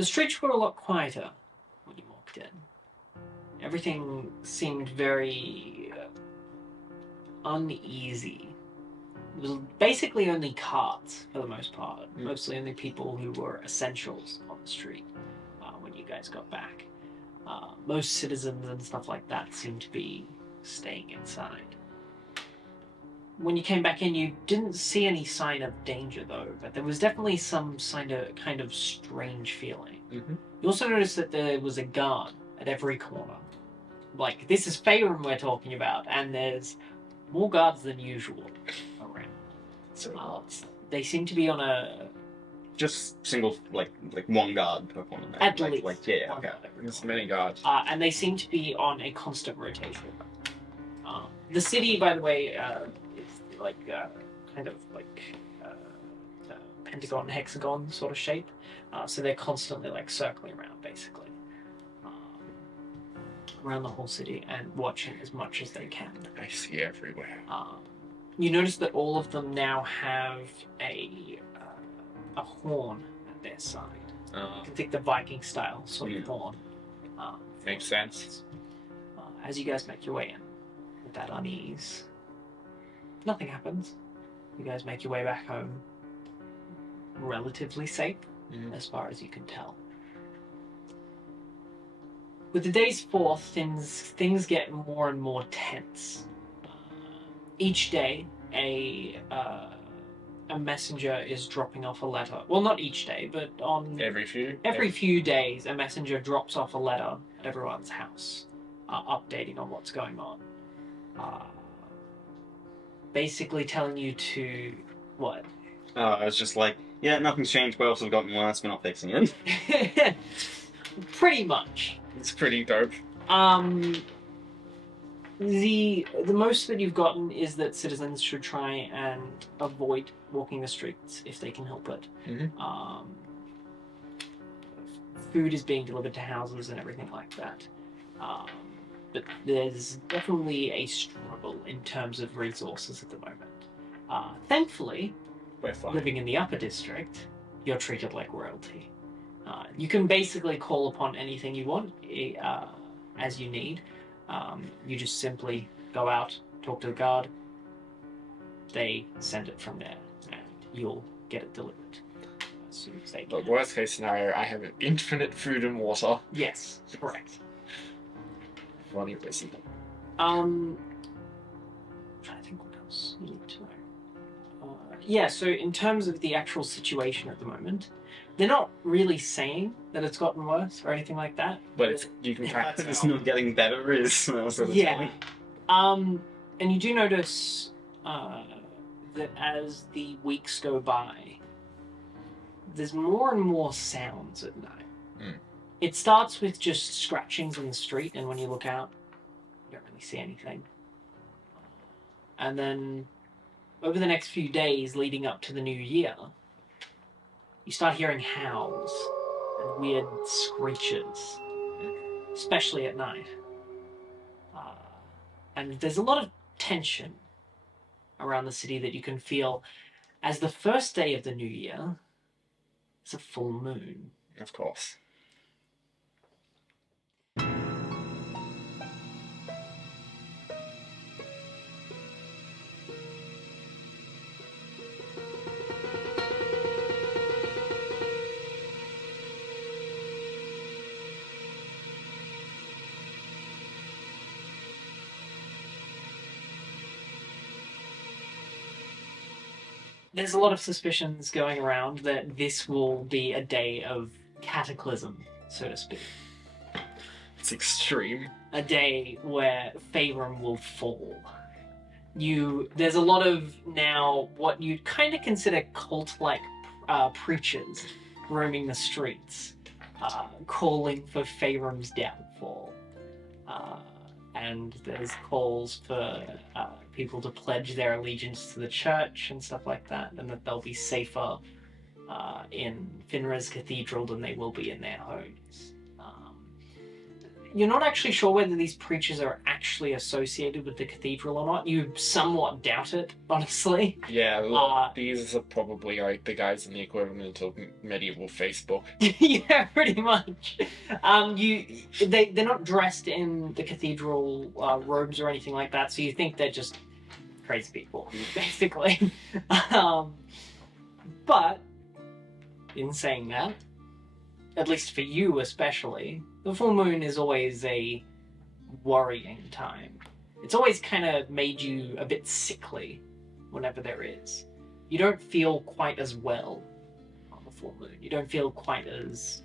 The streets were a lot quieter when you walked in. Everything seemed very uneasy. It was basically only carts for the most part. Mostly only people who were essentials on the street when you guys got back. Most citizens and stuff like that seemed to be staying inside. When you came back in, you didn't see any sign of danger though, but there was definitely some kind of strange feeling. Mm-hmm. You also noticed that there was a guard at every corner. Like, this is Feyram we're talking about, and there's more guards than usual around. So they seem to be on a... Just single, like one guard per corner. At least. Yeah, one okay. guard every there's corner. many guards. And they seem to be on a constant rotation. The city, by the way, is like kind of like pentagon, hexagon sort of shape. So they're constantly like circling around, basically, around the whole city and watching as much as they can. I see everywhere. You notice that all of them now have a horn at their side. You can think the Viking style sort of horn. Makes sense. As you guys make your way in with that unease, nothing happens. You guys make your way back home relatively safe, as far as you can tell. With the days forth, things get more and more tense. Each day, a messenger is dropping off a letter. Well, not each day, but on Every few days, a messenger drops off a letter at everyone's house, updating on what's going on. Basically telling you to... what? I was just like, yeah, nothing's changed, but also gotten worse, we're not fixing it. Pretty much. It's pretty dope. The most that you've gotten is that citizens should try and avoid walking the streets if they can help it. Food is being delivered to houses and everything like that. But there's definitely a struggle in terms of resources at the moment. Thankfully, We're fine. living in the upper district, you're treated like royalty. You can basically call upon anything you want as you need. You just simply go out, talk to the guard, they send it from there, and you'll get it delivered as soon as they But can. worst case scenario, I have infinite food and water. Yes, correct. Running busy. I'm trying to think what else you need to know. Yeah, so in terms of the actual situation at the moment, they're not really saying that it's gotten worse or anything like that. But it's, you can The kind fact of that it's tell. not getting better is also the Yeah. telling. And you do notice that as the weeks go by, there's more and more sounds at night. It starts with just scratchings in the street, and when you look out, you don't really see anything. And then over the next few days leading up to the new year, you start hearing howls and weird screeches, especially at night. And there's a lot of tension around the city that you can feel as the first day of the new year is a full moon. Of course. There's a lot of suspicions going around that this will be a day of cataclysm, so to speak. It's extreme. A day where Feyram will fall. There's a lot of now what you'd kind of consider cult-like preachers roaming the streets, calling for Feyram's downfall. And there's calls for people to pledge their allegiance to the church and stuff like that, and that they'll be safer in Finra's cathedral than they will be in their homes. You're not actually sure whether these creatures are actually associated with the cathedral or not. You somewhat doubt it, honestly. Yeah, these are probably like the guys in the equivalent of medieval Facebook. Yeah, pretty much. They're not dressed in the cathedral robes or anything like that, so you think they're just crazy people, basically. But in saying that, at least for you especially, the full moon is always a worrying time. It's always kind of made you a bit sickly whenever there is. You don't feel quite as well on the full moon. You don't feel quite as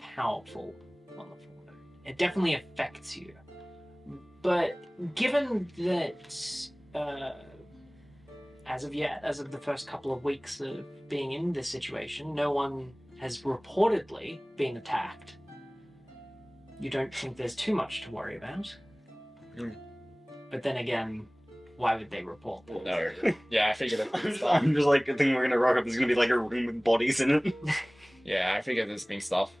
powerful on the full moon. It definitely affects you. But given that, as of yet, as of the first couple of weeks of being in this situation, no one has reportedly been attacked. You don't think there's too much to worry about. Mm. But then again, why would they report that? No. Yeah, I figured it. I'm just like, I think we're gonna rock up. There's gonna be like a room with bodies in it. Yeah, I figured there's been stuff.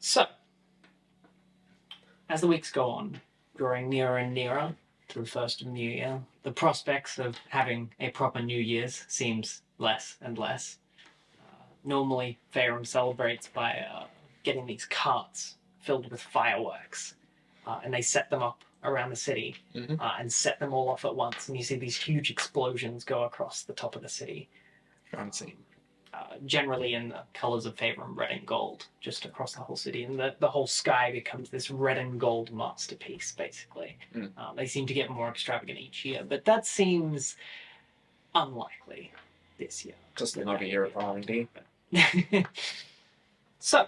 So, as the weeks go on, drawing nearer and nearer to the first of the new year, the prospects of having a proper New Year's seems less and less. Normally, Feyram celebrates by getting these carts filled with fireworks, and they set them up around the city and set them all off at once, and you see these huge explosions go across the top of the city. Fancy. Generally in the colours of Feyram, red and gold, just across the whole city, and the whole sky becomes this red and gold masterpiece, basically. They seem to get more extravagant each year, but that seems unlikely this year. Just another year of R&D. So,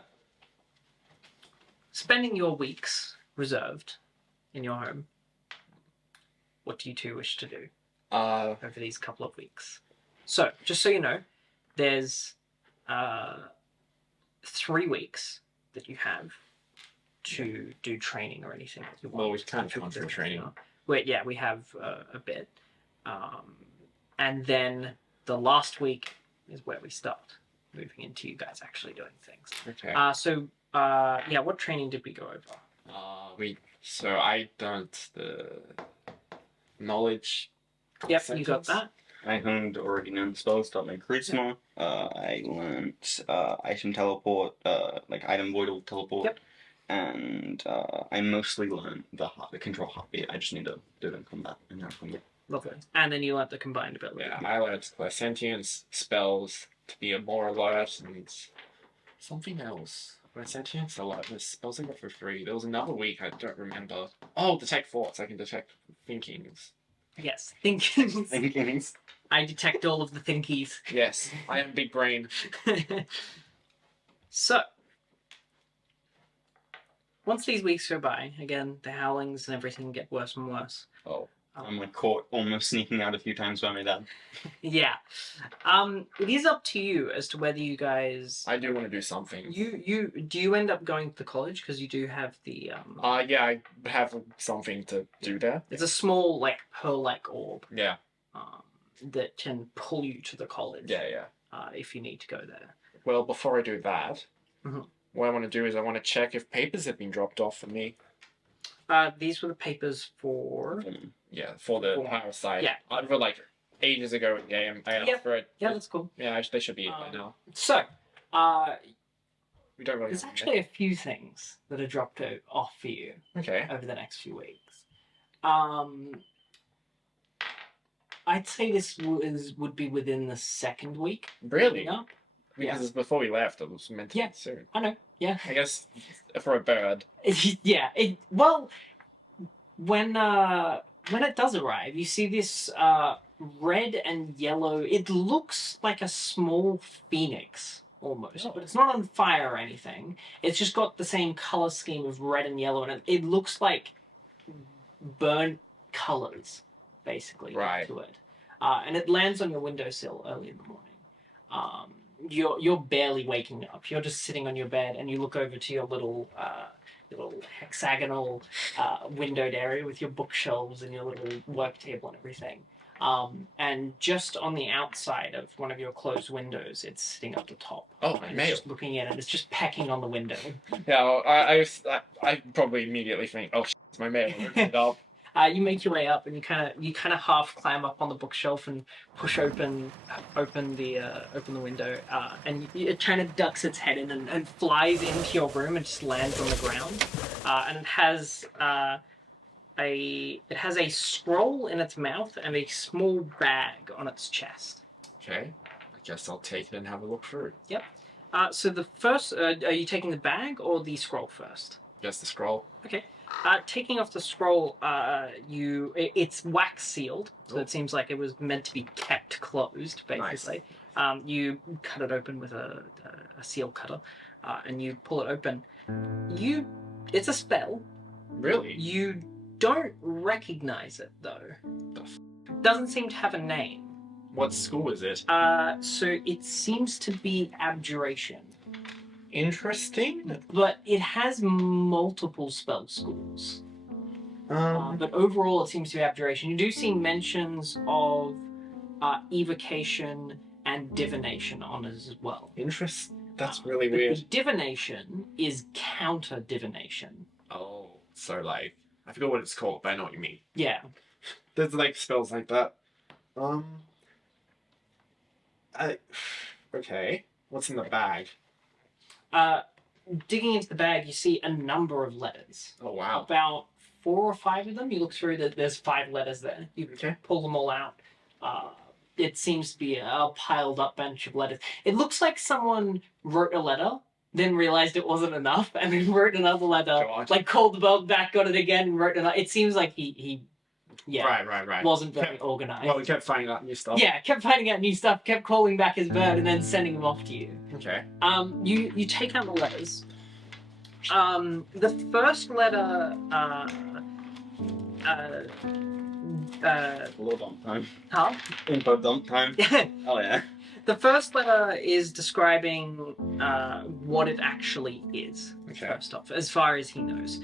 spending your weeks reserved in your home, what do you two wish to do over these couple of weeks? So, just so you know, there's 3 weeks that you have to do training or anything. Well, we can't come for training. Yeah, we have a bit. And then the last week is where we start moving into you guys actually doing things. Okay. What training did we go over? So I done the knowledge. Yep, you got that. I honed already known spells, got my charisma. I learnt item teleport, like item voidal teleport. Yep. And I mostly learned the control heartbeat. I just need to do it in combat. Lovely. And then you learnt the combined ability. Yeah, I learned clairsentience, spells to be more alert, and something else. Clairsentience, alertness, spells I got for free. There was another week, I don't remember. Oh, detect thoughts. I can detect thinkings. Yes, thinkings. Thinkings. I detect all of the thinkies. Yes, I am big brain. So, once these weeks go by, again, the howlings and everything get worse and worse. Oh. I'm like caught almost sneaking out a few times by my dad. Yeah. It is up to you as to whether you guys... I do want to do something. Do you end up going to the college? Because you do have the... Yeah, I have something to do there. It's a small, like, pearl-like orb. Yeah. That can pull you to the college. Yeah. If you need to go there. Well, before I do that, Mm-hmm. what I want to do is I want to check if papers have been dropped off for me. These were the papers for... Yeah, for the Parasite. Yeah. I for like ages ago in the game. I asked for it. Yeah, that's cool. Yeah, they should be in by now. So, We don't really there's have actually a few things that are dropped off for you Okay. over the next few weeks. I'd say this would be within the second week. Really? Up. Because before we left, it was meant to be soon. I know. Yeah. I guess for a bird. Yeah. When it does arrive, you see this red and yellow. It looks like a small phoenix almost, but it's not on fire or anything. It's just got the same color scheme of red and yellow, and it looks like burnt colors, basically, Right. to it. And it lands on your windowsill early in the morning. you're barely waking up. You're just sitting on your bed, and you look over to your little hexagonal windowed area with your bookshelves and your little work table and everything. And just on the outside of one of your closed windows, it's sitting up the top. Oh, my and mail. It's just looking in, and it's just pecking on the window. Yeah, well, I probably immediately think, oh, it's my mail. Open it up. You make your way up, and you kind of half climb up on the bookshelf and push open the window, and it kind of ducks its head in and flies into your room and just lands on the ground, and it has a scroll in its mouth and a small bag on its chest. Okay, I guess I'll take it and have a look through. Yep. So the first, are you taking the bag or the scroll first? Guess the scroll. Okay. Taking off the scroll, it's wax sealed, so it seems like it was meant to be kept closed, basically. Nice. You cut it open with a seal cutter, and you pull it open. It's a spell. Really? You don't recognize it, though. Doesn't seem to have a name. What school is it? So it seems to be abjuration. Interesting. But it has multiple spell schools. But overall, it seems to be abjuration. You do see mentions of evocation and divination on it as well. That's really weird. The divination is counter divination. Oh, so like I forgot what it's called, but I know what you mean. Yeah. There's like spells like that. Okay. What's in the bag? Digging into the bag, you see a number of letters. Oh wow! About 4 or 5 of them. You look through that. There's 5 letters there. You pull them all out. It seems to be a piled up bunch of letters. It looks like someone wrote a letter, then realized it wasn't enough, and then wrote another letter. God. Like called the bug back, got it again, and wrote another. It seems like he right. wasn't very organized. Well, we kept finding out new stuff. Yeah, kept finding out new stuff, kept calling back his bird, and then sending him off to you. Okay. You take out the letters. The first letter, A little dump time. Huh? Info dump time. Oh yeah. The first letter is describing what it actually is, first off, as far as he knows,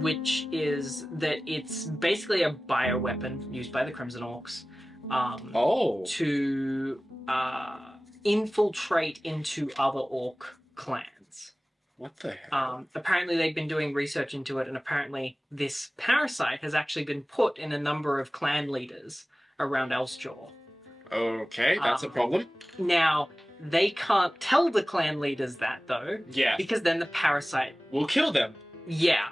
which is that it's basically a bioweapon used by the Crimson Orcs to infiltrate into other Orc clans. What the hell? Apparently they've been doing research into it, and apparently this parasite has actually been put in a number of clan leaders around Elsjaw. Okay, that's a problem. Now, they can't tell the clan leaders that, though. Yeah. Because then the parasite... will kill them. Yeah.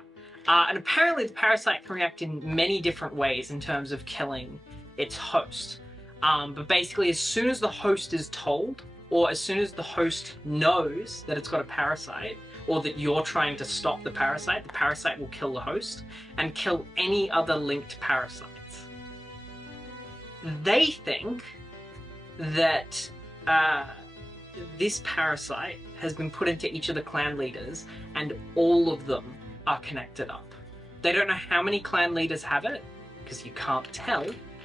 And apparently the parasite can react in many different ways in terms of killing its host. But basically, as soon as the host is told, or as soon as the host knows that it's got a parasite, or that you're trying to stop the parasite will kill the host, and kill any other linked parasites. They think that this parasite has been put into each of the clan leaders, and all of them are connected up. They don't know how many clan leaders have it, because you can't tell,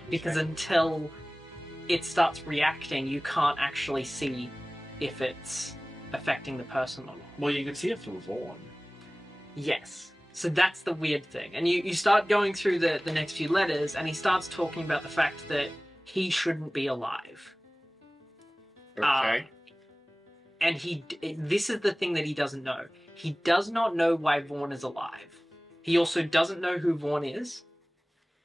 because until it starts reacting, you can't actually see if it's affecting the person or not. Well, you can see it from Vorn. Yes. So that's the weird thing. And you start going through the next few letters, and he starts talking about the fact that he shouldn't be alive. Okay. And this is the thing that he doesn't know. He does not know why Vorn is alive. He also doesn't know who Vorn is.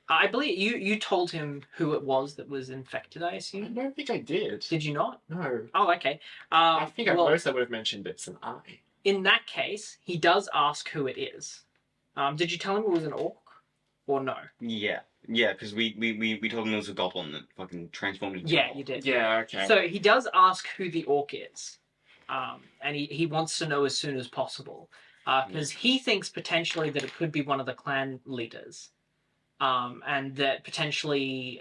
I believe you told him who it was that was infected, I assume? I don't think I did. Did you not? No. Oh, okay. I think at most I would have mentioned it's an eye. In that case, he does ask who it is. Did you tell him it was an orc? Or no? Yeah, because we told him it was a goblin that fucking transformed into Yeah, you did. Yeah, okay. So he does ask who the orc is. And he wants to know as soon as possible. Because he thinks potentially that it could be one of the clan leaders. And that potentially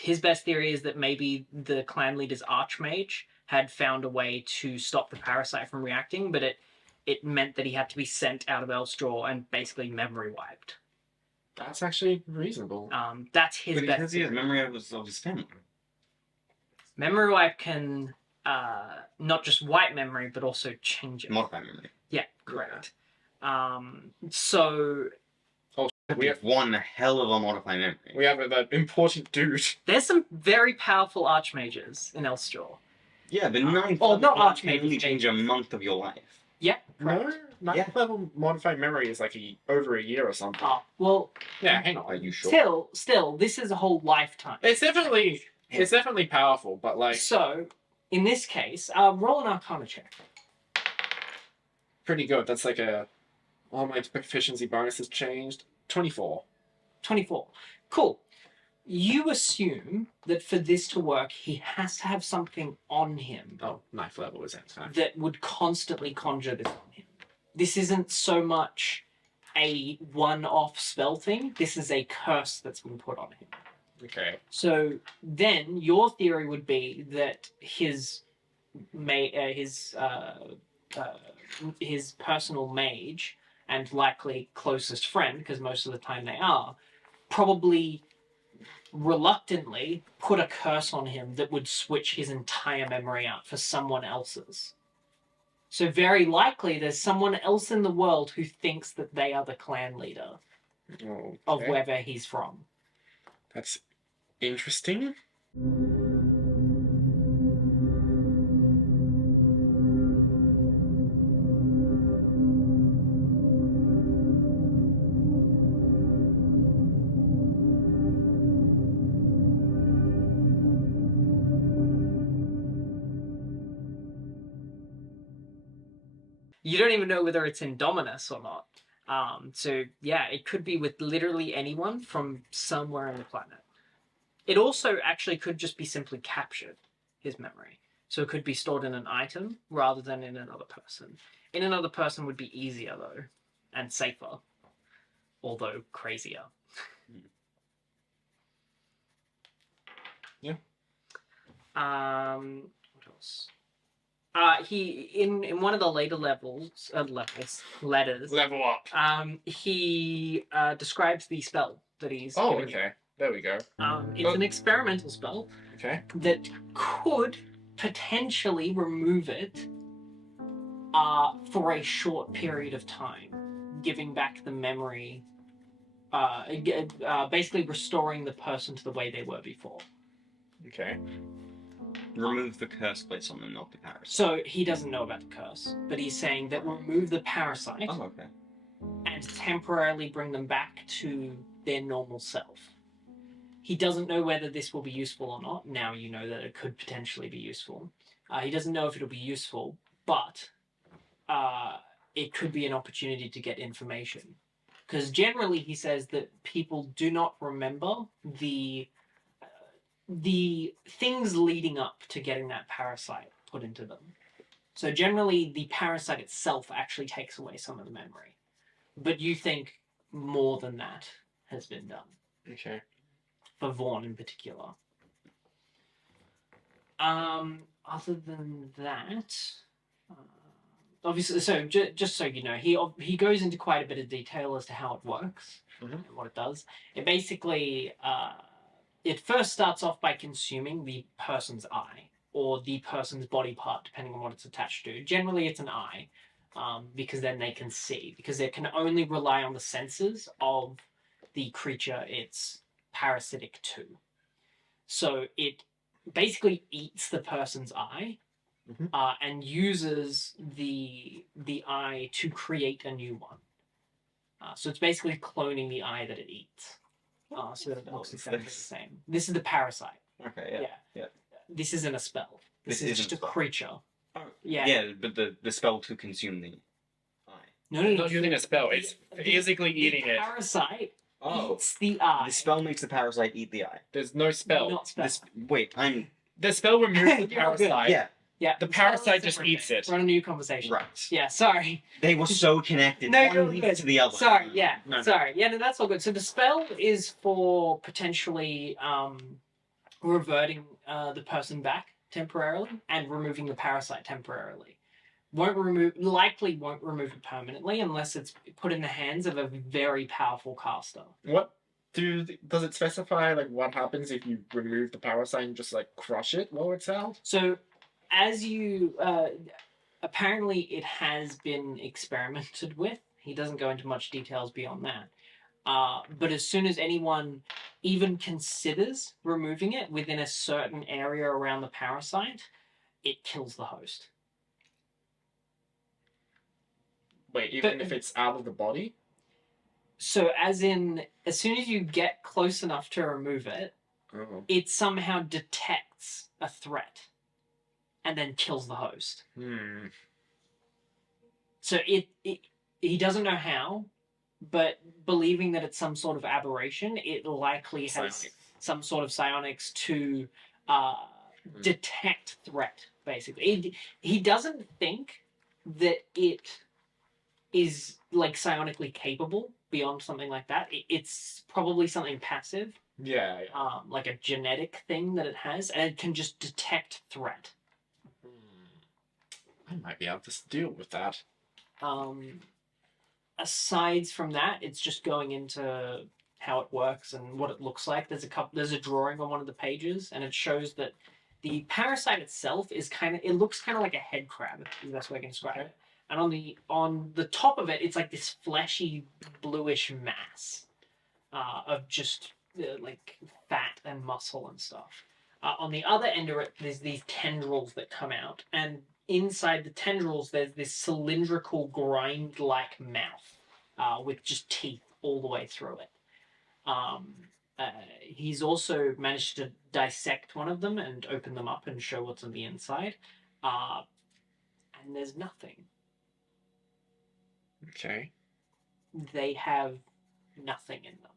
his best theory is that maybe the clan leader's archmage had found a way to stop the parasite from reacting, but it meant that he had to be sent out of Elsjaw and basically memory wiped. That's actually reasonable. That's his but best because he has memory of his family. Memory wipe can not just wipe memory, but also change it. Modify memory. Yeah, correct. So We have one hell of a modify memory. We have that important dude. there's some very powerful archmages in Elstore. Yeah, but ninth not level can archmages, only change a month of your life. Yeah, No, correct. ninth level modified memory is like over a year or something. Oh, well, Yeah, hang on. Are you sure? still, this is a whole lifetime. It's definitely powerful, but like So, in this case, roll an Arcana check. pretty good. That's like all my proficiency bonuses changed. 24. 24. Cool. You assume that for this to work, he has to have something on him Oh, ninth level is that time. that would constantly conjure this on him. This isn't so much a one-off spell thing. This is a curse that's been put on him. Okay. So then your theory would be that his personal mage and likely closest friend, because most of the time they are, probably reluctantly put a curse on him that would switch his entire memory out for someone else's. So very likely there's someone else in the world who thinks that they are the clan leader of Okay. wherever he's from. That's interesting. You don't even know whether it's Indominus or not. So yeah, it could be with literally anyone from somewhere on the planet. It also actually could just be simply captured, his memory. So it could be stored in an item rather than in another person. In another person would be easier though, and safer, although crazier. Yeah. What else? He in one of the later letters. Level up. He describes the spell that he's. Oh, giving you. okay. There we go. It's an experimental spell Okay. that could potentially remove it for a short period of time, giving back the memory, basically restoring the person to the way they were before. Okay. Remove the curse placed on them, not the parasite. So he doesn't know about the curse, but he's saying that remove the parasite Oh, okay. and temporarily bring them back to their normal self. He doesn't know whether this will be useful or not. Now you know that it could potentially be useful. He doesn't know if it'll be useful, but it could be an opportunity to get information. Because generally he says that people do not remember the things leading up to getting that parasite put into them. So generally the parasite itself actually takes away some of the memory. But you think more than that has been done. Okay. For Vorn in particular. Other than that, obviously, so just so you know, he goes into quite a bit of detail as to how it works and what it does. It basically, it first starts off by consuming the person's eye or the person's body part, depending on what it's attached to. Generally, it's an eye, because then they can see, because they can only rely on the senses of the creature it's parasitic to. So it basically eats the person's eye and uses the eye to create a new one. So it's basically cloning the eye that it eats. So that it looks exactly the same. This is the parasite. Okay, yeah. This isn't a spell. This This is just a isn't a spell. creature. Oh, Yeah. Yeah, but the spell to consume the eye. No. Not using a spell, it's physically eating the it. parasite Oh. eats the eye. The spell makes the parasite eat the eye. There's no spell. Not spell. The spell removes the You're good. parasite. Yeah. The spell is parasite a just separate eats thing. it. We're on a new conversation. Right. Yeah, sorry. They were so connected. No, One you're leads good. to the other. Sorry, yeah. No. Sorry. Yeah, no, that's all good. So the spell is for potentially reverting the person back temporarily and removing the parasite temporarily. Likely won't remove it permanently unless it's put in the hands of a very powerful caster. Does it specify like what happens if you remove the parasite and just like crush it while it's out? So as you apparently it has been experimented with. He doesn't go into much details beyond that. But as soon as anyone even considers removing it within a certain area around the parasite, it kills the host. Wait, even if it's out of the body? So as in, as soon as you get close enough to remove it, it somehow detects a threat and then kills the host. So he doesn't know how, but believing that it's some sort of aberration, it likely has some sort of psionics to detect threat, basically. He doesn't think that it is like psionically capable beyond something like that. It's probably something passive. Yeah. Like a genetic thing that it has, and it can just detect threat. I might be able to deal with that. Aside from that, it's just going into how it works and what it looks like. There's a drawing on one of the pages, and it shows that the parasite itself is it looks kind of like a head crab, is the best way I can describe it. And on the top of it, it's like this fleshy bluish mass of just like fat and muscle and stuff. On the other end of it, there's these tendrils that come out, and inside the tendrils, there's this cylindrical grind-like mouth with just teeth all the way through it. He's also managed to dissect one of them and open them up and show what's on the inside. And there's nothing. Okay. They have nothing in them.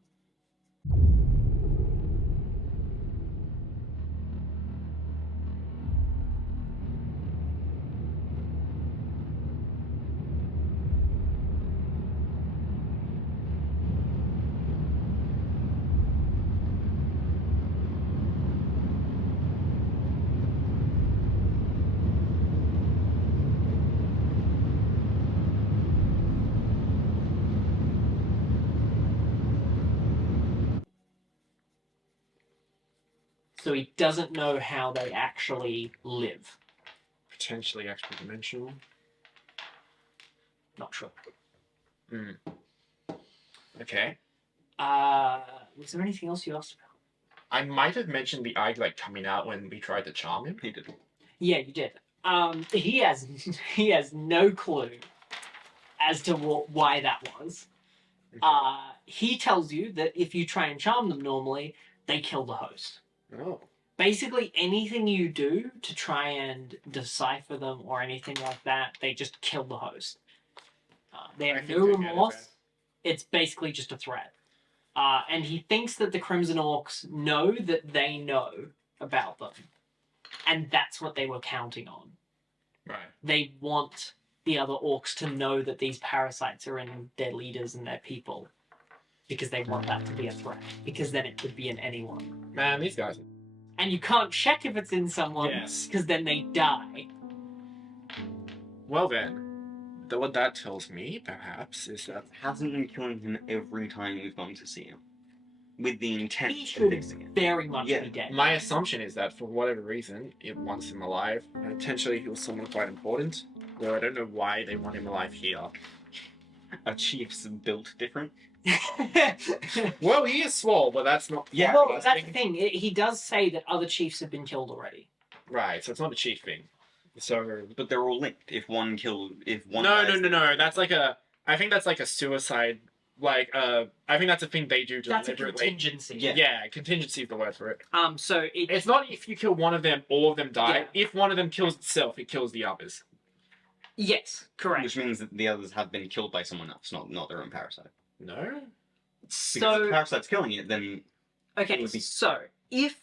So he doesn't know how they actually live. Potentially extra-dimensional. Not sure. Okay. Was there anything else you asked about? I might have mentioned the eye coming out when we tried to charm him. He did. Yeah, you did. He has no clue as to why that was. Okay. He tells you that if you try and charm them normally, they kill the host. Oh. Basically, anything you do to try and decipher them or anything like that, they just kill the host. They have no remorse. It's basically just a threat. And he thinks that the Crimson Orcs know that they know about them. And that's what they were counting on. Right. They want the other Orcs to know that these parasites are in their leaders and their people. Because they want that to be a threat. Because then it could be in anyone. Man, these guys... And you can't check if it's in someone, because then they die. Well then, what that tells me, perhaps, is that... Hasn't been killing him every time we've gone to see him. With the intent he of should fixing it. very much be dead. My assumption is that, for whatever reason, it wants him alive, and potentially he was someone quite important, though I don't know why they want him alive here. Our chief's built different. Well, he is small, but that's not... Yeah, well, that's the thing. He does say that other chiefs have been killed already. Right, so it's not a chief thing. So... But they're all linked. If one killed... No. That's like a... I think that's like a suicide... Like, I think that's a thing they do That's deliberately. a contingency. Yeah, contingency is the word for it. So it's not if you kill one of them, all of them die. Yeah. If one of them kills itself, it kills the others. Yes, correct. Which means that the others have been killed by someone else, not their own parasite. No? So... Because if the parasite's killing it, then... Okay, so, if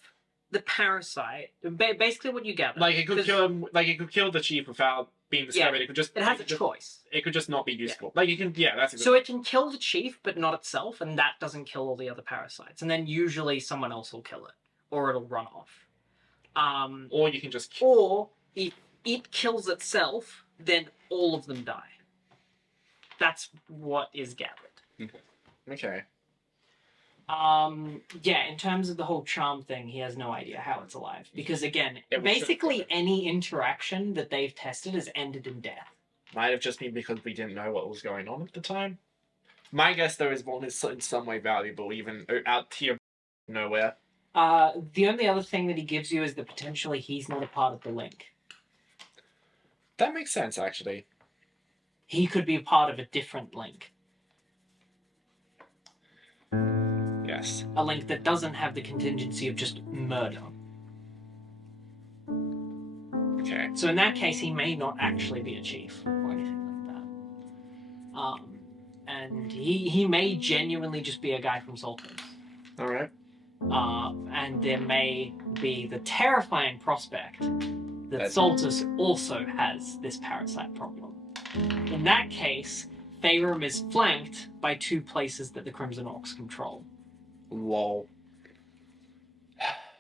the parasite... Basically what you gather... Like, it could kill him... Like, it could kill the chief without being discovered. Yeah, it could just... It has a choice. It could just not be useful. Yeah. Like, you can... Yeah, that's a good So it can kill the chief, but not itself, and that doesn't kill all the other parasites. And then usually someone else will kill it. Or it'll run off. Or you can just... Or, if it kills itself, then all of them die. That's what is gathered. Okay. Yeah, in terms of the whole charm thing, he has no idea how it's alive. Because again, It was basically just- any interaction that they've tested has ended in death. Might have just been because we didn't know what was going on at the time. My guess, though, is Vorn is in some way valuable, even out here nowhere. The only other thing that he gives you is that potentially he's not a part of the link. That makes sense, actually. He could be a part of a different link. Yes. A link that doesn't have the contingency of just murder. Okay. So in that case, he may not actually be a chief or anything like that. And he may genuinely just be a guy from Solstice. All right. And there may be the terrifying prospect that That's- Solstice also has this parasite problem. In that case, Feyram is flanked by 2 places that the Crimson Orcs control. Lol.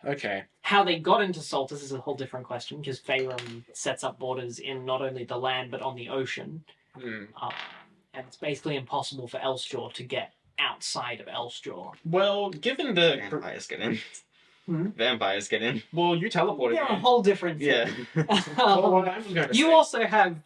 Okay. How they got into Solstice is a whole different question, because Feyram sets up borders in not only the land but on the ocean. Hmm. And it's basically impossible for Elfjaw to get outside of Elfjaw. Well, given the... Vampires get in. Hmm? Vampires get in. Well, you teleported. Yeah, a whole different Yeah. thing. Well, what I was going to You say... also have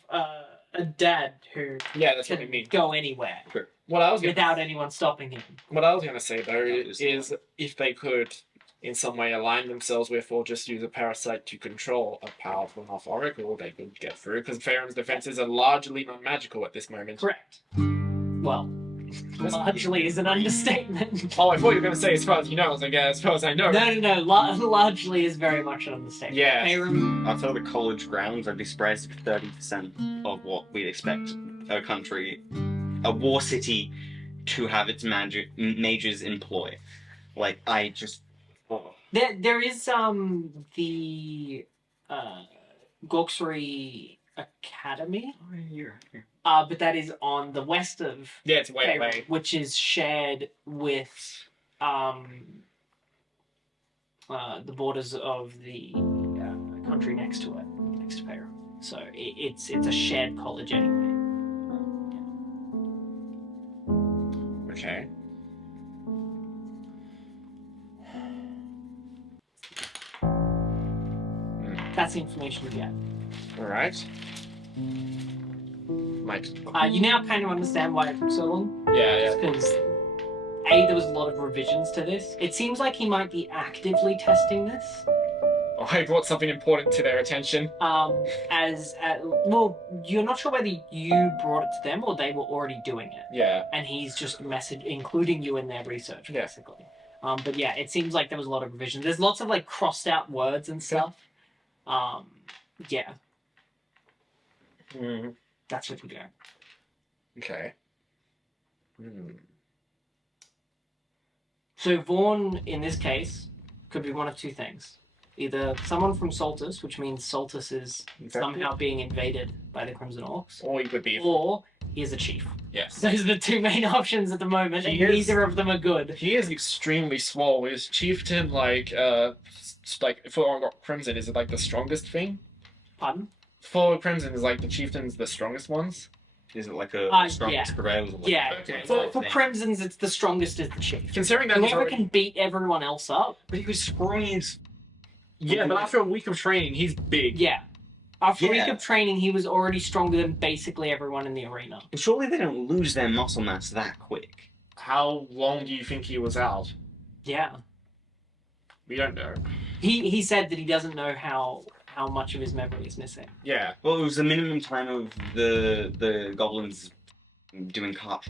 a dad who Yeah, that's what I can mean. go anywhere What I was going without anyone stopping him. to say, though, is if they could in some way align themselves with or just use a parasite to control a powerful enough oracle, they could get through, because Feyram's defenses are largely non-magical at this moment. Correct. Well, largely is an understatement. Oh, I thought you were going to say as far as you know. I was like, yeah, as far as I know. No. Largely is very much an understatement. Yeah. Feyram, Outside of the college grounds, I'd be surprised if 30% of what we'd expect a country, a war city, to have its mages employ. Like, I just... Oh. there is the Gorksry Academy, but that is on the west of Yeah, it's way Feyram, away. which is shared with the borders of the country next to it, next to Feyram. So it's a shared college anyway. Okay. That's the information you get. Alright. Mike. You now kind of understand why it's so long. Yeah. Because there was a lot of revisions to this. It seems like he might be actively testing this. Oh, I brought something important to their attention. Well, you're not sure whether you brought it to them or they were already doing it, Yeah. and he's just including you in their research, Yeah. basically. But yeah, it seems like there was a lot of revisions. There's lots of like crossed out words and stuff. Yeah, Hmm. that's what you go. Okay. Hmm. So Vorn, in this case, could be one of 2 things. Either someone from Solstice, which means Solstice is somehow being invaded by the Crimson Orcs, Or he could be. or he is a chief. Yes. Those are the 2 main options at the moment, and He is- neither of them are good. He is extremely swole. His chieftain, like for Crimson, is it like the strongest thing? Pardon? For Crimson, is like the chieftains the strongest ones? Is it like a strongest yeah. prevails? Or like Yeah, Okay. for Crimsons, it's the strongest is the chief. Considering that he's Whoever already... can beat everyone else up, But he was scrawny as... Yeah, but after a week of training, he's big. yeah. After a week Yeah. of training, he was already stronger than basically everyone in the arena. Surely they don't lose their muscle mass that quick. How long do you think he was out? Yeah. We don't know. He said that he doesn't know how much of his memory is missing. Yeah. Well, it was the minimum time of the goblins doing cart.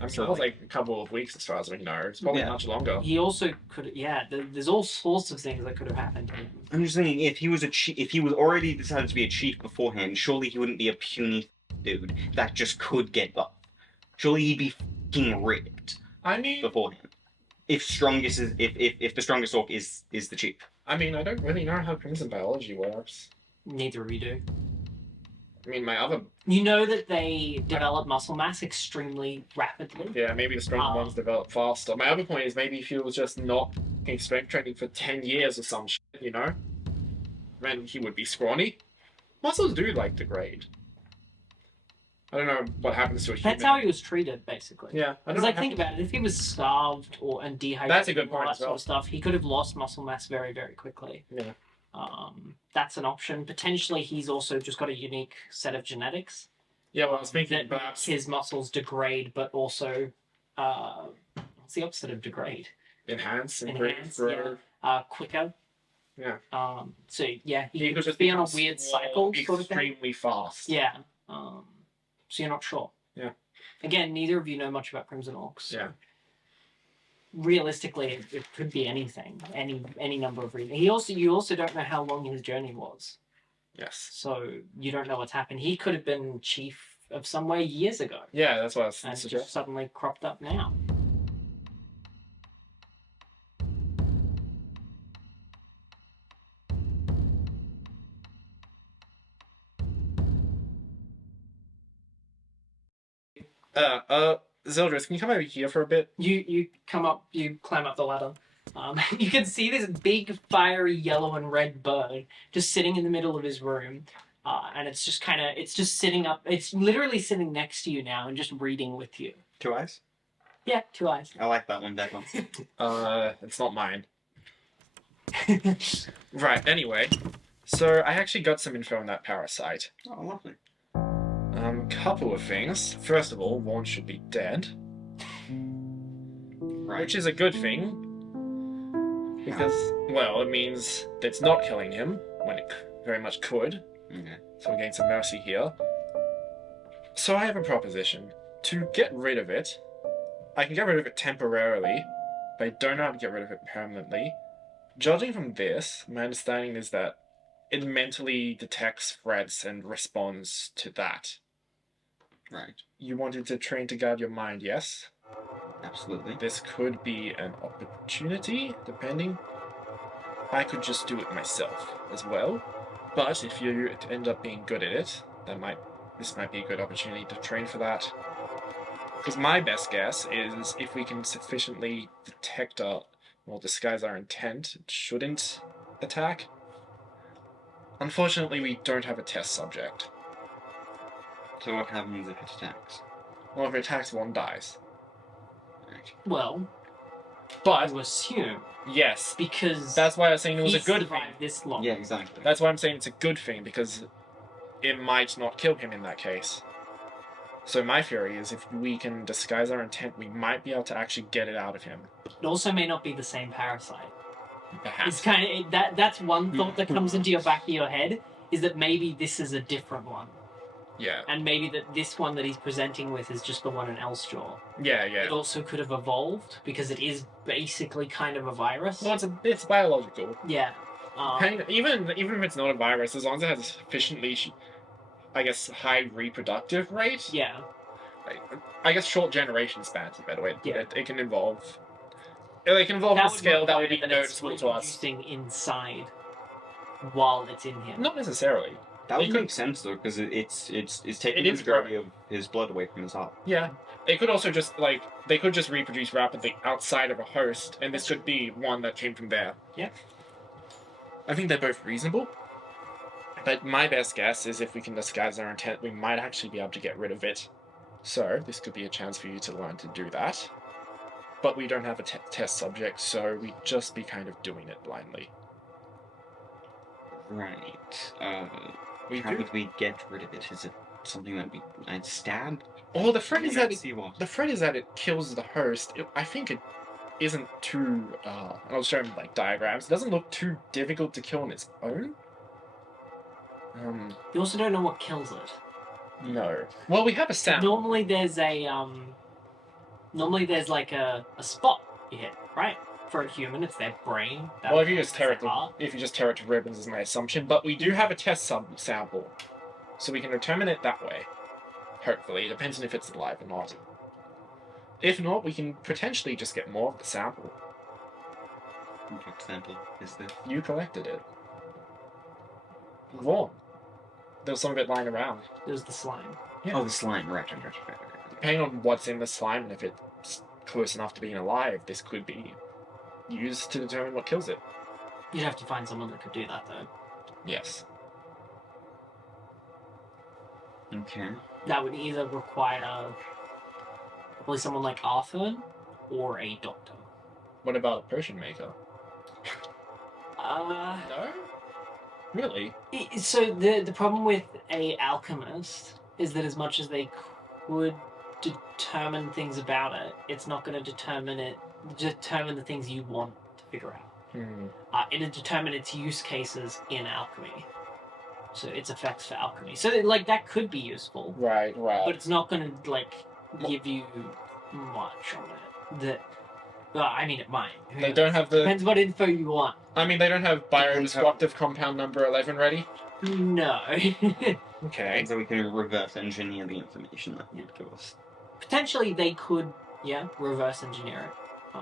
I mean, it was like a couple of weeks as far as we know. It's probably Yeah. much longer. He also could, there's all sorts of things that could have happened to him. I'm just thinking, if he was if he was already decided to be a chief beforehand, surely he wouldn't be a puny dude that just could get buff. Surely he'd be fucking ripped I mean, beforehand. If the strongest orc is the chief. I don't really know how Crimson biology works. Neither of you do. I mean, my other... You know that they develop muscle mass extremely rapidly. Yeah, maybe the stronger ones develop faster. My other point is maybe if he was just not in strength training for 10 years or some shit, you know? Then he would be scrawny. Muscles do like degrade. I don't know what happens to a human. That's how he was treated, basically. Yeah, I don't Because know. think about it, if he was starved and dehydrated, That's a good and all point that as sort well. of stuff, he could have lost muscle mass very, very quickly. Yeah. That's an option. Potentially, he's also just got a unique set of genetics. Yeah, well, I was thinking that perhaps his muscles degrade, but also what's the opposite of degrade? enhance, Enhance, grow. quicker. Yeah. So yeah, he could just just be on a become weird small, cycle, sort of thing. extremely fast. Yeah. So you're not sure. Yeah. Again, neither of you know much about Crimson Orcs. Yeah. Realistically, it could be anything, any number of reasons. You also don't know how long his journey was. Yes. So you don't know what's happened. He could have been chief of somewhere years ago. Yeah, that's what I was And suggesting. just suddenly cropped up now. Zeldris, can you come over here for a bit? You climb up the ladder. You can see this big fiery yellow and red bird just sitting in the middle of his room. And it's just sitting up. It's literally sitting next to you now and just reading with you. 2 eyes? Yeah, 2 eyes. I like that one, Declan. It's not mine. Right, anyway. So, I actually got some info on that parasite. Oh, lovely. Couple of things. First of all, Vorn should be dead. Right. Which is a good thing. Because, well, it means that it's not killing him, when it very much could. Okay. So we're getting some mercy here. So I have a proposition. To get rid of it, I can get rid of it temporarily, but I don't know how to get rid of it permanently. Judging from this, my understanding is that it mentally detects threats and responds to that. Right. You wanted to train to guard your mind, yes? Absolutely. This could be an opportunity, depending. I could just do it myself as well. But if you end up being good at it, this might be a good opportunity to train for that. Because my best guess is if we can sufficiently detect or disguise our intent, it shouldn't attack. Unfortunately, we don't have a test subject. So what happens if it attacks? Well, if it attacks, one dies. Right. Well, But you assume yes, because that's why I was saying it was he a good thing. survived this long. Yeah, exactly. That's why I'm saying it's a good thing, because it might not kill him in that case. So my theory is if we can disguise our intent, we might be able to actually get it out of him. It also may not be the same parasite. Perhaps. It's kind of that's one thought that comes into your back of your head is that maybe this is a different one, Yeah. and maybe that this one that he's presenting with is just the one in Elstraw. Yeah, It yeah. also could have evolved because it is basically kind of a virus. Well, it's biological. Yeah. Even if it's not a virus, as long as it has a sufficiently, I guess, high reproductive rate. Yeah. I guess short generation spans is a better way to put Yeah. it. It can evolve. It can evolve on a scale that would be noticeable to us. Reproducing inside while it's in him. Not necessarily. That would It could- make sense though, because it's taking It the is majority of his blood away from his heart. Yeah. It could also just, they could just reproduce rapidly outside of a host, and this could be one that came from there. Yeah. I think they're both reasonable. But my best guess is if we can disguise our intent, we might actually be able to get rid of it. So, this could be a chance for you to learn to do that. But we don't have a test subject, so we'd just be kind of doing it blindly. Right. We How do. would we get rid of it? Is it something that I'd stab? Well, the threat is that See what? the threat is that it kills the host. I think it isn't too. I'll show him diagrams. It doesn't look too difficult to kill on its own. You also don't know what kills it. No. Well, we have a sample. Normally there's a a spot you hit, right? For a human, it's their brain. Well, if you just tear That's it their heart. to ribbons, is my assumption. But we do have a test sample, so we can determine it that way. Hopefully, it depends on if it's alive or not. If not, we can potentially just get more of the sample. What sample is this? You collected it. Vorn. There was some of it lying around. There's the slime. Yeah. Oh, the slime. Right. Depending on what's in the slime and if it's close enough to being alive, this could be used to determine what kills it. You'd have to find someone that could do that, though. Yes. Okay. that would either require probably someone like Arthur or a doctor. What about a potion maker? Uh, No? Really? so the problem with a alchemist is that as much as they could determine things about it, it's not going to determine the things you want to figure out. It'll determine its use cases in alchemy. So its effects for alchemy. So like that could be useful. Right. But it's not going to like give you much on it. I mean, it might. They don't have the... Depends what info you want. I mean, they don't have biodestructive compound number 11 ready? No. Okay. So we can reverse engineer the information that would give us. Potentially they could, reverse engineer it.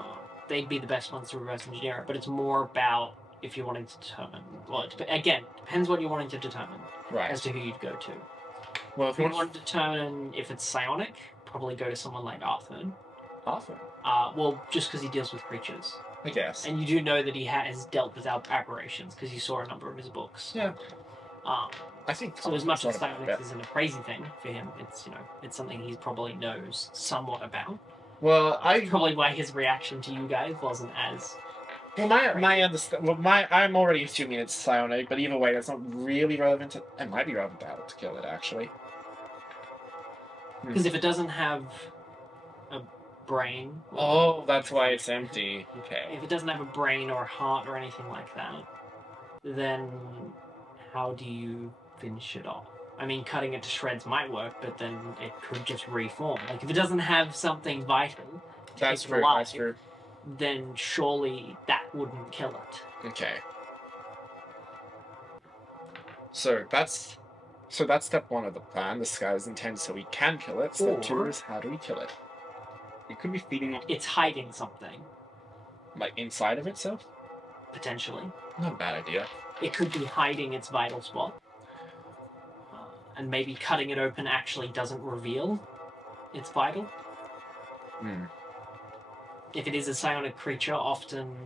They'd be the best ones to reverse engineer it, but it's more about if you're wanting to determine... Well, again, depends what you're wanting to determine as to who you'd go to. Well, if you want to determine if it's psionic, probably go to someone like Arthur. Arthur? Well, just because he deals with creatures. I guess. And you do know that he has dealt with aberrations because you saw a number of his books. Yeah. I think so. As much as psionics isn't a crazy thing for him, it's something he probably knows somewhat about. Well, probably why his reaction to you guys wasn't as. Well, I'm already assuming it's psionic, but either way, that's not really relevant. It might be relevant to kill it actually. Because if it doesn't have a brain. Oh, that's why it's empty. Okay. If it doesn't have a brain or a heart or anything like that, then how do you finish it off? I mean, cutting it to shreds might work, but then it could just reform. Like, if it doesn't have something vital to keep it alive, then surely that wouldn't kill it. Okay. So that's step one of the plan. The sky is intense so we can kill it. Step two is how do we kill it? It could be feeding off... It's hiding something. Like inside of itself? Potentially. Not a bad idea. It could be hiding its vital spot. And maybe cutting it open actually doesn't reveal its vital. If it is a psionic creature, often,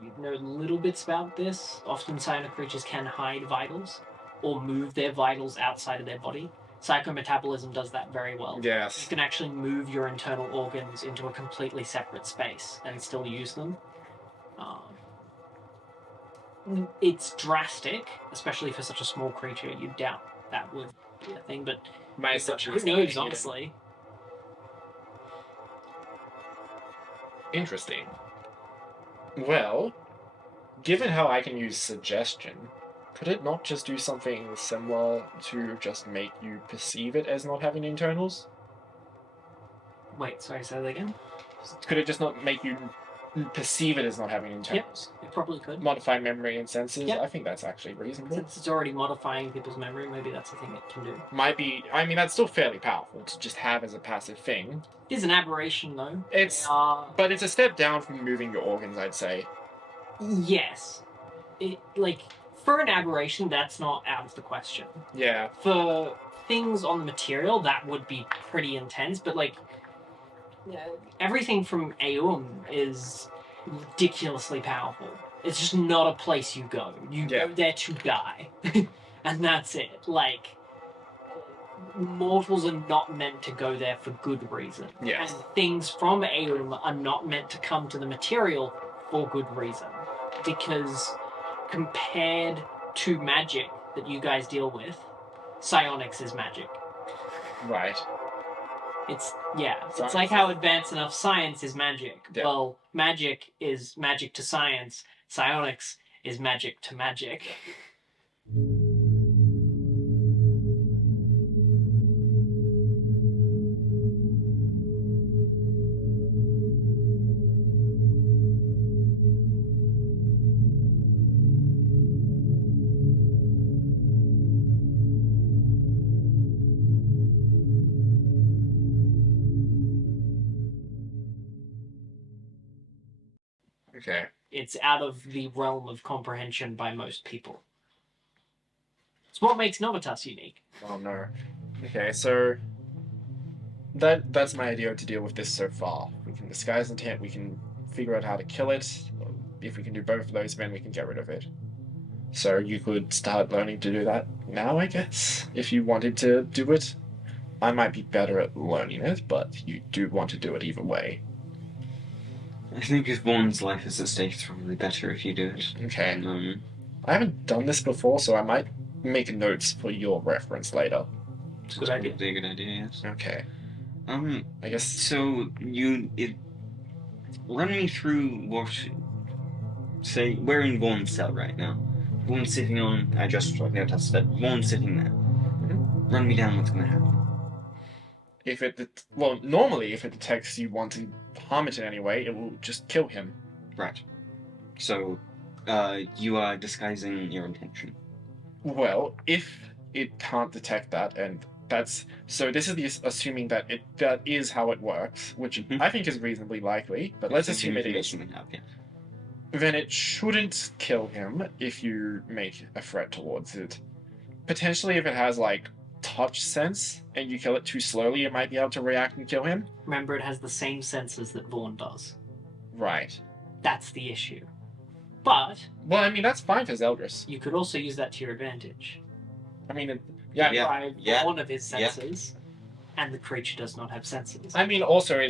you know little bits about this, often psionic creatures can hide vitals or move their vitals outside of their body. Psychometabolism does that very well. Yes. You can actually move your internal organs into a completely separate space and still use them. It's drastic, especially for such a small creature. You'd doubt that would be a thing, but who knows, honestly. Interesting. Well, given how I can use suggestion, could it not just do something similar to just make you perceive it as not having internals? Wait, sorry, say that again? Could it just not make you perceive it as not having internals? Yep, it probably could. Modify memory and senses? Yep. I think that's actually reasonable. Since it's already modifying people's memory, maybe that's the thing it can do. Might be... I mean, that's still fairly powerful to just have as a passive thing. It is an aberration, though. But it's a step down from moving your organs, I'd say. Yes. For an aberration, that's not out of the question. Yeah. For things on the material, that would be pretty intense, but, everything from Aum is ridiculously powerful. It's just not a place you go. You go there to die. And that's it. Mortals are not meant to go there for good reason. Yes. And things from Aum are not meant to come to the material for good reason. Because compared to magic that you guys deal with, psionics is magic. Right. It's like how advanced enough science is magic. Yeah. Well, magic is magic to science. Psionics is magic to magic. Okay. It's out of the realm of comprehension by most people. It's what makes Novitas unique. Oh no. Okay, so that's my idea to deal with this so far. We can disguise intent, we can figure out how to kill it. If we can do both of those, then we can get rid of it. So you could start learning to do that now, I guess, if you wanted to do it. I might be better at learning it, but you do want to do it either way. I think if Vorn's life is at stake, it's probably better if you do it. Okay. I haven't done this before, so I might make notes for your reference later. It's Good idea. probably a good idea, yes. Okay. I guess... So, run me through what... Say, we're in Vorn's cell right now. Vorn's sitting on... I just noticed that Vorn's sitting there. Mhm. Run me down what's gonna happen. Normally, if it detects you want to harm it in any way, it will just kill him. Right. So, you are disguising your intention. Well, if it can't detect that, and that's... So this is assuming that that is how it works, which I think is reasonably likely, but let's assume it is. Then it shouldn't kill him if you make a threat towards it. Potentially, if it has, like, touch sense, and you kill it too slowly, it might be able to react and kill him. Remember, it has the same senses that Vorn does. Right. That's the issue. But... Well, I mean, that's fine for Zeldris. you could also use that to your advantage. I mean, Deprive yeah. one of his senses, and the creature does not have senses. I mean, also,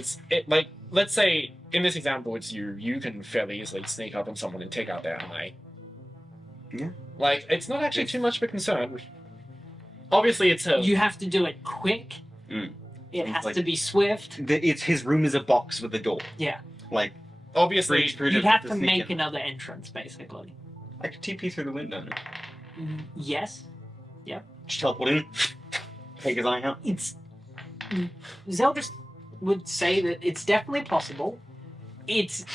like, let's say, in this example, it's you. You can fairly easily sneak up on someone and take out their eye. Yeah. Like, it's not actually too much of a concern. Obviously, it's a... You have to do it quick. It has to be swift. His room is a box with a door. Yeah. Like, obviously, you'd have to make another entrance, basically. I could TP through the window. Yes. Just teleport in, take his eye out. Zeldris would say that it's definitely possible. It's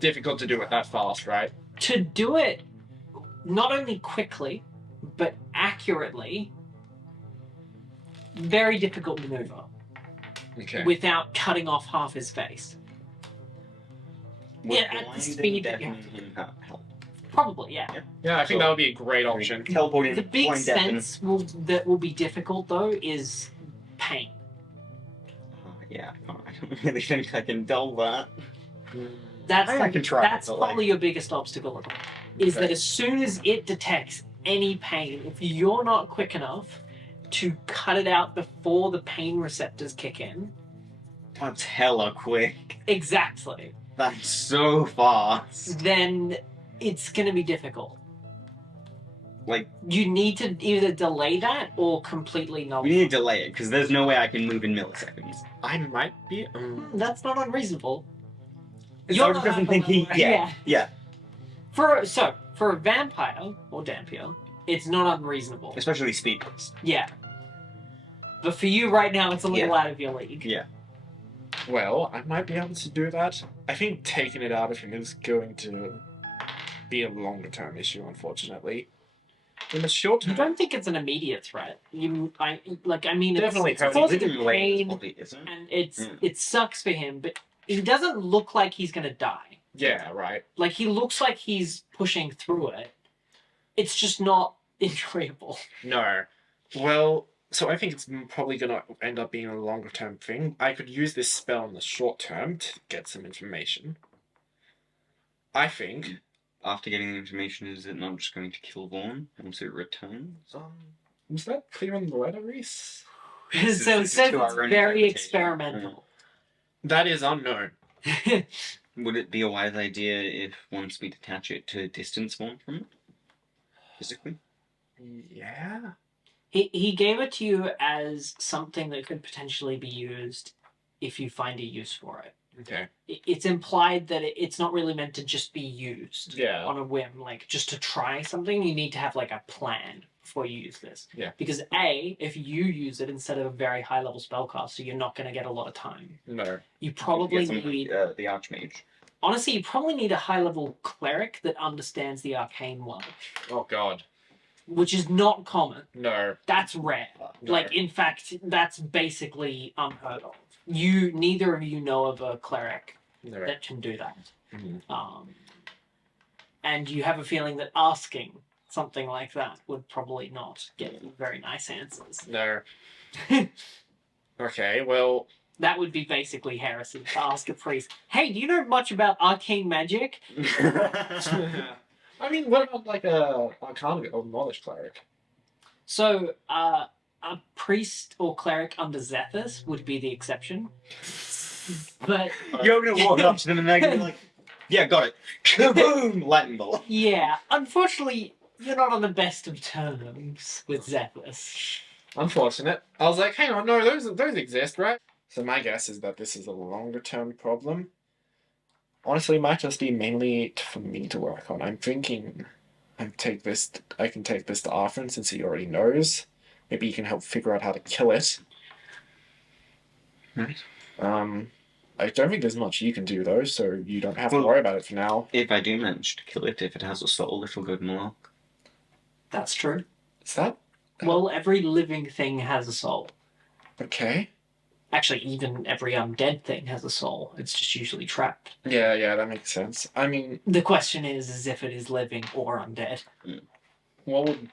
difficult to do it that fast, right? to do it not only quickly, but accurately. Very difficult maneuver. Okay. Without cutting off half his face. Would Yeah, at the blinding speed that you deafening him help? Probably, yeah. Yeah, I think that would be a great option. Teleporting. The big blind deafen. sense that will be difficult, though, is pain. Yeah, I don't really think I can dull that. That's I can try it, that's but, probably your biggest obstacle. Is that as soon as it detects any pain, if you're not quick enough to cut it out before the pain receptors kick in. That's hella quick. Exactly. That's so fast. Then it's going to be difficult. Like, you need to either delay that or completely nullify. we need to delay it, because there's no way I can move in milliseconds. I might be... That's not unreasonable. Zeldris doesn't think he... Yeah. For a vampire, or Dampier, it's not unreasonable. Especially speedless. Yeah. But for you right now, it's a little out of your league. Yeah. Well, I might be able to do that. I think taking it out of him is going to be a longer-term issue, unfortunately. In the short term... You don't think it's an immediate threat? Definitely it's causing pain, isn't. and it sucks for him, but he doesn't look like he's going to die. Yeah, right. Like, he looks like he's pushing through it. It's just not enjoyable. No. Well, so I think it's probably going to end up being a longer-term thing. I could use this spell in the short term to get some information. I think... After getting the information, is it not just going to kill Vorn once it returns? Was that clear in the letter, Rhys? So it says it's very experimental. That is unknown. Would it be a wise idea if once we detach it to distance Vorn from it? Physically? Yeah. He gave it to you as something that could potentially be used if you find a use for it. Okay. It's implied that it's not really meant to just be used on a whim, like just to try something. You need to have like a plan before you use this. Yeah. Because if you use it instead of a very high level spellcaster, you're not going to get a lot of time. No. You probably need the Archmage. Honestly, you probably need a high level cleric that understands the arcane well. Oh God. Which is not common. No. That's rare. No. Like, in fact, that's basically unheard of. Neither of you know of a cleric that can do that. Mm-hmm. And you have a feeling that asking something like that would probably not get very nice answers. No. Okay, well... That would be basically heresy to ask a priest, hey, do you know much about arcane magic? I mean, what about like a Arcana or Knowledge Cleric? So, a priest or cleric under Zethus would be the exception. But You're gonna walk up to them and they're gonna be like, yeah, got it. Kaboom! Lightning bolt. yeah, unfortunately, you're not on the best of terms with Zethus. Unfortunate. I was like, hang on, no, those exist, right? So my guess is that this is a longer term problem. Honestly, it might just be mainly for me to work on. I'm thinking I can take this to Arthur since he already knows. Maybe he can help figure out how to kill it. Right. I don't think there's much you can do though, so you don't have to worry about it for now. If I do manage to kill it, if it has a soul, it'll go in the lock. That's true. Is that Well, every living thing has a soul. okay? Actually, even every undead thing has a soul. It's just usually trapped. Yeah, that makes sense. I mean, The question is if it is living or undead. what would...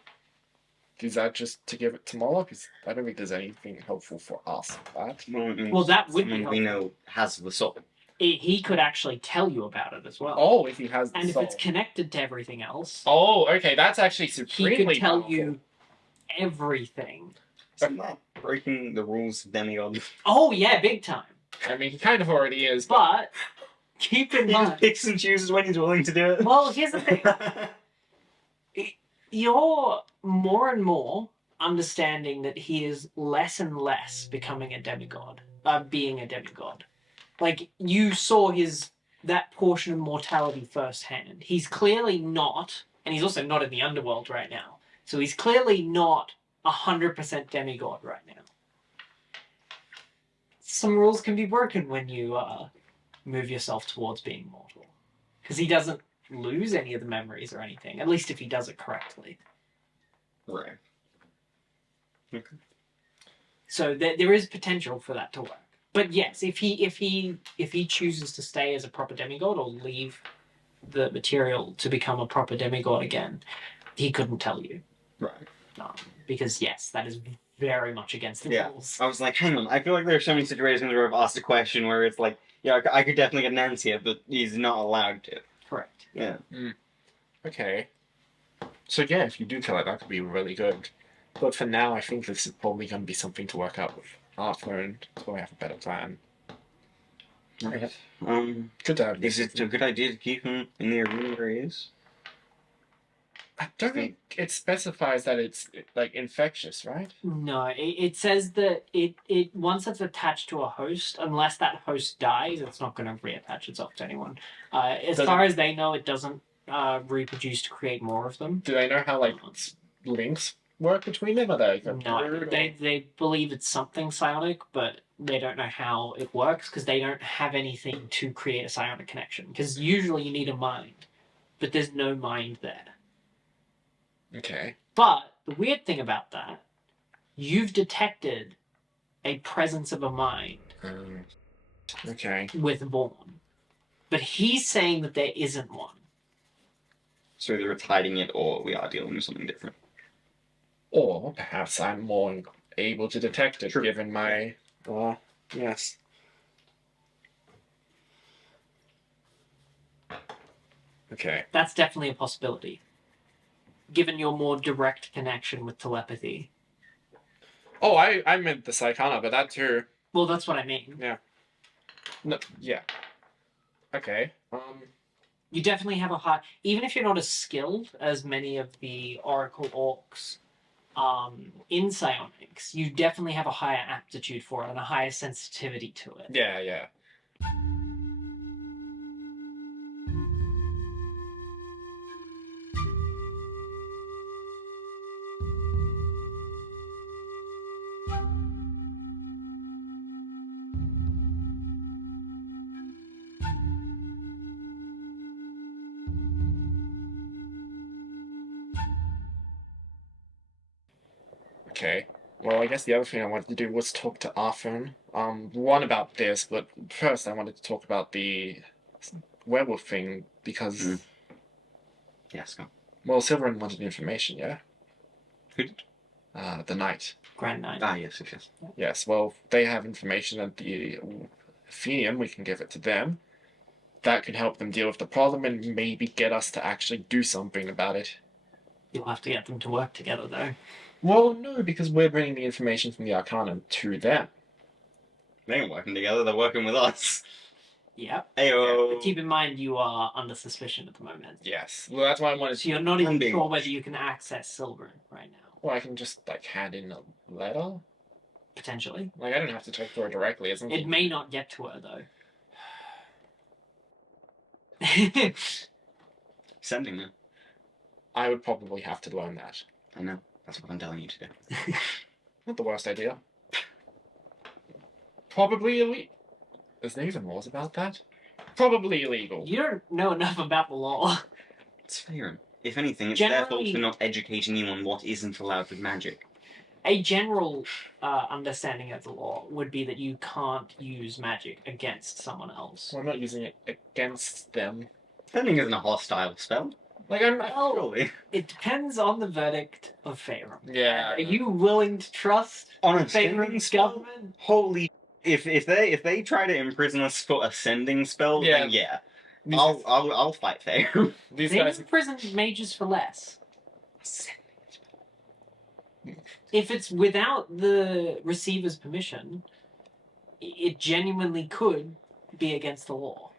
Is that just to give it to Moloch? I don't think there's anything helpful for us with that. Well, that would be someone we know has the soul. He could actually tell you about it as well. Oh, if he has the and soul. if it's connected to everything else, Oh, okay, that's actually he supremely could tell powerful. you everything. Isn't that breaking the rules of demigod? Oh yeah, big time. I mean, he kind of already is, But keep in He just mind. picks and chooses when he's willing to do it. Well, here's the thing. You're more and more understanding that he is less and less becoming a demigod, being a demigod. Like, you saw that portion of mortality firsthand. He's clearly not, and he's also not in the underworld right now, so he's clearly not 100% demigod right now. Some rules can be broken when you move yourself towards being mortal. Because he doesn't lose any of the memories or anything, at least if he does it correctly. Right. Okay. So there is potential for that to work. But yes, if he chooses to stay as a proper demigod or leave the material to become a proper demigod again, he couldn't tell you. Right. Because yes, that is very much against the rules. I was like, hang on, I feel like there are so many situations where I've asked a question where it's like, yeah, I could definitely get an answer here, but he's not allowed to. Correct. Yeah. Okay. So yeah, if you do kill it, that could be really good. But for now, I think this is probably going to be something to work out with Arthur and so I have a better plan. Right. Good to have Is it a good idea to keep him in the arena where he is? I don't think it specifies that it's like infectious, right? No, it says that it once it's attached to a host, unless that host dies, it's not going to reattach itself to anyone. As far as they know, it doesn't reproduce to create more of them. Do they know how like links work between them? Are they like No, they believe it's something psionic, but they don't know how it works because they don't have anything to create a psionic connection. Because usually you need a mind, but there's no mind there. Okay. But the weird thing about that, you've detected a presence of a mind Okay. with Vorn. But he's saying that there isn't one. So either it's hiding it or we are dealing with something different. Or perhaps I'm more able to detect it given my... yes. Okay. That's definitely a possibility. Given your more direct connection with telepathy. Oh, I meant the Psychana, but that too. Well, that's what I mean. Yeah. No, yeah. Okay. You definitely have a high... Even if you're not as skilled as many of the Oracle Orcs in psionics, you definitely have a higher aptitude for it and a higher sensitivity to it. Yeah. Okay. Well, I guess the other thing I wanted to do was talk to Arthur. One about this, but first I wanted to talk about the werewolf thing because... Yes, go. Well, Silverin wanted information, yeah? Who did? The Knight. Grand Knight. Ah, yes. Yes, well, they have information at the Athenium. We can give it to them. That could help them deal with the problem and maybe get us to actually do something about it. You'll have to get them to work together, though. Well, no, because we're bringing the information from the Arcanum to them. They ain't working together, they're working with us. Yep. Ayo. But keep in mind, you are under suspicion at the moment. Yes. Well, that's why I wanted So to... you're not even Ending. sure whether you can access Silverin right now. Well, I can just, like, hand in a letter? Potentially. Like, I don't have to talk to her directly, isn't It may not get to her, though. Sending them. I would probably have to learn that. I know. That's what I'm telling you to do. Not the worst idea. Probably illegal. Is there even laws about that? Probably illegal. You don't know enough about the law. It's fair. If anything, it's their fault Generally- for not educating you on what isn't allowed with magic. A general understanding of the law would be that you can't use magic against someone else. So I'm not using it against them. Sending isn't a hostile spell. Like, I'm... Well, Surely. it depends on the verdict of Feyram. Yeah. Are you willing to trust On a Feyram's sending spell? government? Holy... If they try to imprison us for a sending spell, then yeah. These, I'll fight Fair. these They've guys... imprisoned mages for less. If it's without the receiver's permission, it genuinely could be against the law.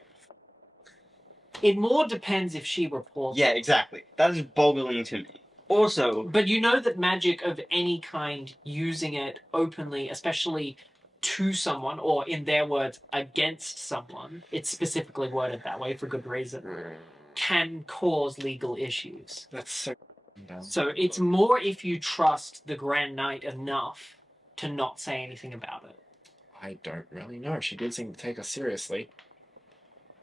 It more depends if she reports. Yeah, exactly. That is boggling to me. Also, But you know that magic of any kind, using it openly, especially to someone, or in their words, against someone, it's specifically worded that way for good reason, can cause legal issues. That's so... So it's more if you trust the Grand Knight enough to not say anything about it. I don't really know. She did seem to take us seriously.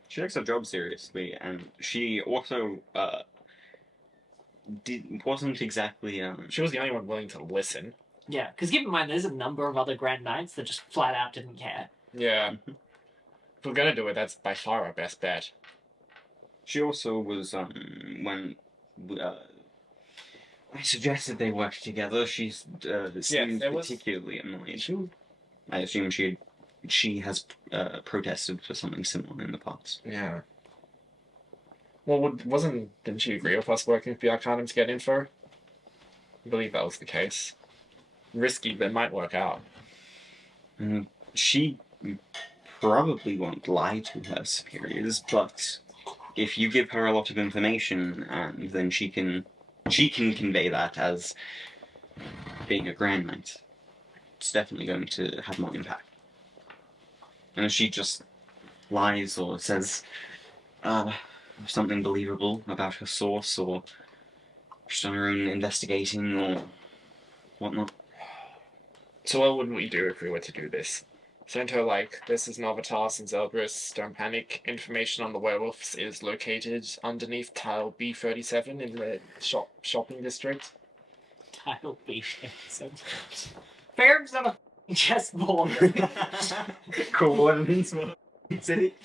she takes her job seriously, and she also wasn't exactly She was the only one willing to listen. Yeah, because keep in mind, there's a number of other Grand Knights that just flat out didn't care. Yeah. If we're gonna do it, that's by far our best bet. She also was when I suggested they work together. She's seemed there was- particularly annoyed. She... I assume she has protested for something similar in the past. Yeah. Well, didn't she agree with us working with the Arcanum to get info? I believe that was the case. Risky, but it might work out. She probably won't lie to her superiors, but if you give her a lot of information, and then she can convey that as being a Grand Knight, it's definitely going to have more impact. And if she just lies or says something believable about her source, or she's done her own investigating or whatnot. So what would we do if we were to do this? Send her, like, this is Novitas and Zeldris, don't panic. Information on the werewolves is located underneath tile B37 in the shopping district. Tile B. So Feyram's not a chessboard. Coordinates city.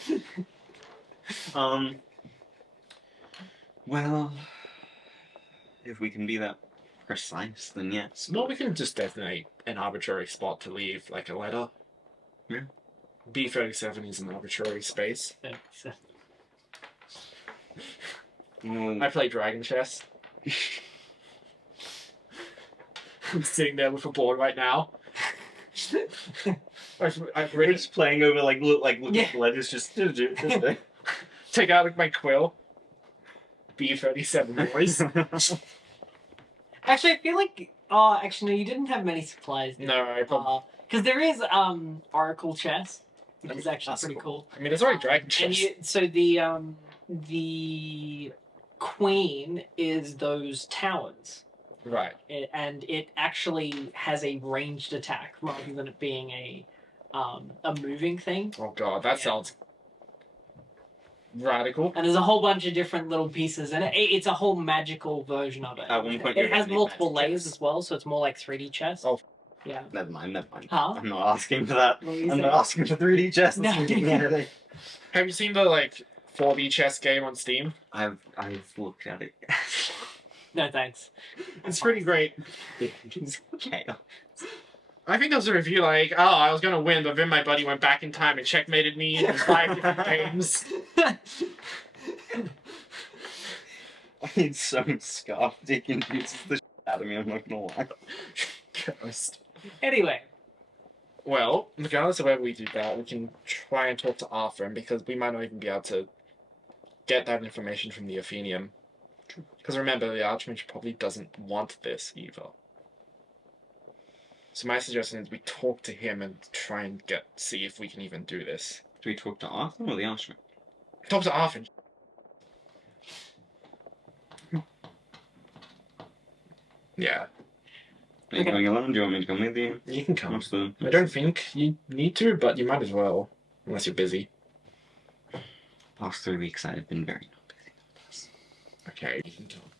Well, if we can be that precise, then yes. Well, we can just designate an arbitrary spot to leave, like a letter. Yeah. B37 is an arbitrary space. Mm, I play Dragon Chess. I'm sitting there with a board right now. I've we're written, just playing over little Yeah. letters. Just take out my quill. B37 boys. Actually, I feel like. Oh, actually, no, you didn't have many supplies. did No, I probably. because there is Oracle chess, which is actually That's pretty cool. I mean, there's already Dragon And Chess. so the queen is those towers. Right. And it actually has a ranged attack rather than it being a moving thing. Oh god, that Yeah. sounds radical. And there's a whole bunch of different little pieces, and it's a whole magical version of it. At one point, It you're has gonna make multiple magic layers chess. as well, so it's more like 3D chess. Oh. Yeah. Never mind. Huh? I'm not asking for that. What were you I'm not saying? asking for 3D chess. No. Have you seen the, like, 4D chess game on Steam? I've looked at it. No thanks. It's pretty great. It's okay. I think there was a review like, oh, I was gonna win, but then my buddy went back in time and checkmated me in 5 different games. It's so scarfed. It confuses the out of me, I'm not gonna lie. Ghost. Anyway, Well, regardless of whether we do that, we can try and talk to Arthur, because we might not even be able to get that information from the Athenium. Because remember, the Archmage probably doesn't want this either. So my suggestion is we talk to him and try and see if we can even do this. Do we talk to Arthur or the Archmage? Talk to Arthur. Yeah. Are you going alone? Do you want me to come with you? You can come. What's the... I don't think you need to, but you might as well. Unless you're busy. Past 3 weeks I've been very not busy. Okay, you can come.